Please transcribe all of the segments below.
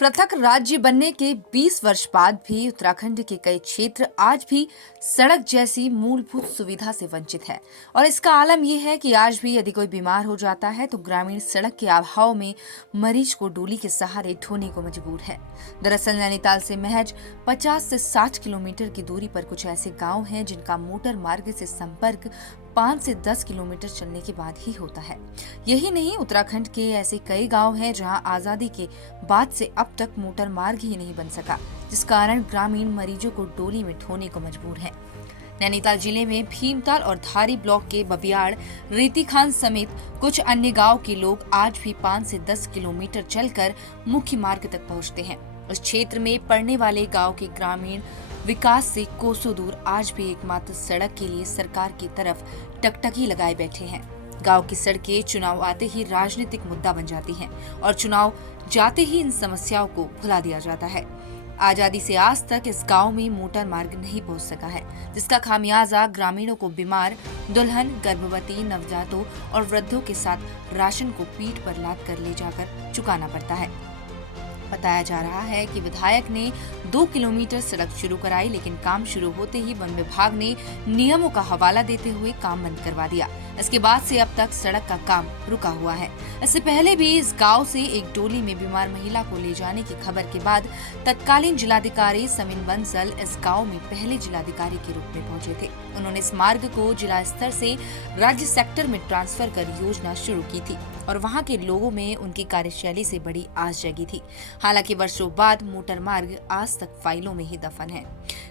पृथक राज्य बनने के 20 वर्ष बाद भी उत्तराखंड के कई क्षेत्र आज भी सड़क जैसी मूलभूत सुविधा से वंचित है। और इसका आलम यह है कि आज भी यदि कोई बीमार हो जाता है तो ग्रामीण सड़क के अभाव में मरीज को डोली के सहारे ढोने को मजबूर है। दरअसल नैनीताल से महज 50 से 60 किलोमीटर की दूरी पर कुछ ऐसे गांव हैं जिनका मोटर मार्ग से संपर्क 5 से 10 किलोमीटर चलने के बाद ही होता है। यही नहीं, उत्तराखंड के ऐसे कई गांव हैं जहां आजादी के बाद से अब तक मोटर मार्ग ही नहीं बन सका, जिस कारण ग्रामीण मरीजों को डोली में ढोने को मजबूर हैं। नैनीताल जिले में भीमताल और धारी ब्लॉक के बबियाड़, रेतीखान समेत कुछ अन्य गांव के लोग आज भी 5 से 10 किलोमीटर चलकर मुख्य मार्ग तक पहुंचते हैं। उस क्षेत्र में पड़ने वाले गांव के ग्रामीण विकास से कोसों दूर आज भी एकमात्र सड़क के लिए सरकार की तरफ टकटकी लगाए बैठे हैं। गांव की सड़कें चुनाव आते ही राजनीतिक मुद्दा बन जाती हैं और चुनाव जाते ही इन समस्याओं को भुला दिया जाता है। आजादी से आज तक इस गांव में मोटर मार्ग नहीं पहुंच सका है, जिसका खामियाजा ग्रामीणों को बीमार, दुल्हन, गर्भवती, नवजातों और वृद्धों के साथ राशन को पीठ पर लाद कर ले जाकर चुकाना पड़ता है। बताया जा रहा है कि विधायक ने 2 किलोमीटर सड़क शुरू कराई, लेकिन काम शुरू होते ही वन विभाग ने नियमों का हवाला देते हुए काम बंद करवा दिया। इसके बाद से अब तक सड़क का काम रुका हुआ है। इससे पहले भी इस गांव से एक डोली में बीमार महिला को ले जाने की खबर के बाद तत्कालीन जिलाधिकारी समीन बंसल इस गांव में पहले जिलाधिकारी के रूप में पहुंचे थे। उन्होंने इस मार्ग को जिला स्तर से राज्य सेक्टर में ट्रांसफर कर योजना शुरू की थी और वहां के लोगों में उनकी कार्यशैली से बड़ी आस जगी थी। हालांकि वर्षों बाद मोटर मार्ग आज तक फाइलों में ही दफन है।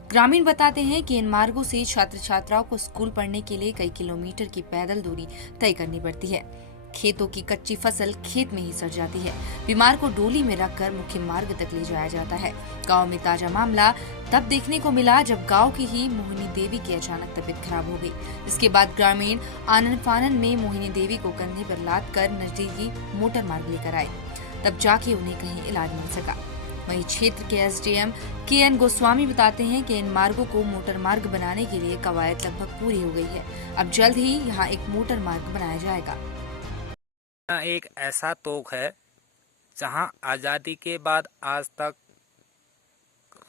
ग्रामीण बताते हैं कि इन मार्गों से छात्र छात्राओं को स्कूल पढ़ने के लिए कई किलोमीटर की पैदल दूरी तय करनी पड़ती है। खेतों की कच्ची फसल खेत में ही सड़ जाती है। बीमार को डोली में रखकर मुख्य मार्ग तक ले जाया जाता है। गांव में ताजा मामला तब देखने को मिला जब गांव की ही मोहिनी देवी की अचानक तबीयत खराब हो गई। इसके बाद ग्रामीण आनन फानन में मोहिनी देवी को कंधे पर लाद कर नजदीकी मोटर मार्ग लेकर आए, तब जाके उन्हें कहीं इलाज मिल सका। वहीं क्षेत्र के एसडीएम के.एन. गोस्वामी बताते हैं कि इन मार्गों को मोटर मार्ग बनाने के लिए कवायद लगभग पूरी हो गई है। अब जल्द ही यहाँ एक मोटर मार्ग बनाया जाएगा। एक ऐसा तोक है जहां आज़ादी के बाद आज तक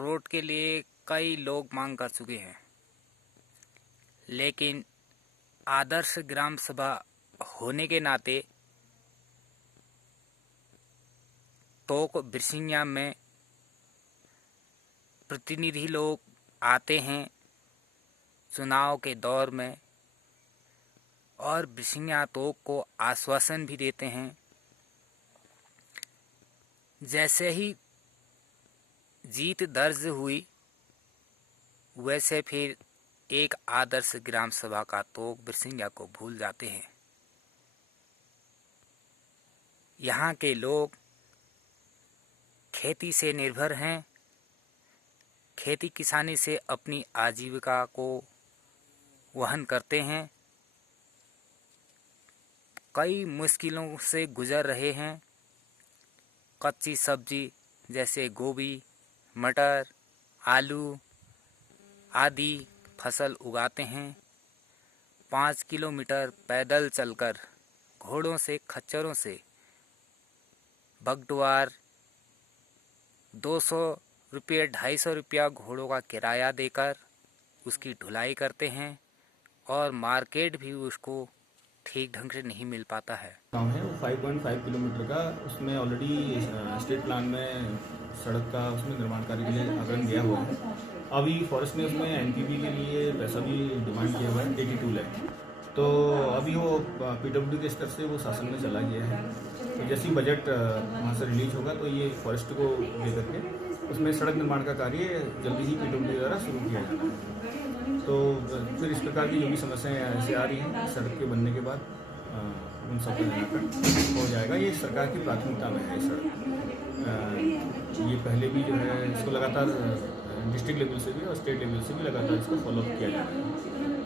रोड के लिए कई लोग मांग कर चुके हैं, लेकिन आदर्श ग्राम सभा होने के नाते तोक बिरसिंगा में प्रतिनिधि लोग आते हैं चुनाव के दौर में और बिरसिंगा तोक को आश्वासन भी देते हैं। जैसे ही जीत दर्ज हुई वैसे फिर एक आदर्श ग्राम सभा का तोक बिरसिंगा को भूल जाते हैं। यहाँ के लोग खेती से निर्भर हैं, खेती किसानी से अपनी आजीविका को वहन करते हैं, कई मुश्किलों से गुजर रहे हैं। कच्ची सब्जी जैसे गोभी, मटर, आलू आदि फसल उगाते हैं। 5 किलोमीटर पैदल चलकर घोड़ों से, खच्चरों से बगडुआर 200 रुपये, 250 रुपया घोड़ों का किराया देकर उसकी ढुलाई करते हैं और मार्केट भी उसको ठीक ढंग से नहीं मिल पाता है। गाँव है वो 5.5 किलोमीटर का, उसमें ऑलरेडी स्टेट प्लान में सड़क का उसमें निर्माण कार्य के लिए आवेदन गया हुआ है। अभी फॉरेस्ट ने उसमें एनपीपी के लिए पैसा भी डिमांड किया हुआ है 82 लाख। तो अभी वो पीडब्ल्यूडी के स्तर से वो शासन में चला गया है। तो जैसे ही बजट वहाँ से रिलीज होगा तो ये फॉरेस्ट को लेकर के उसमें सड़क निर्माण का कार्य जल्दी ही पीडब्ल्यूडी द्वारा शुरू किया जाना है। तो फिर इस प्रकार की जो भी समस्याएं ऐसे आ रही हैं सड़क के बनने के बाद उन सब का निराकरण हो जाएगा। ये सरकार की प्राथमिकता में है सड़क। ये पहले भी जो है इसको लगातार डिस्ट्रिक्ट लेवल से भी और स्टेट लेवल से भी लगातार इसको फॉलोअप किया जा रहा है।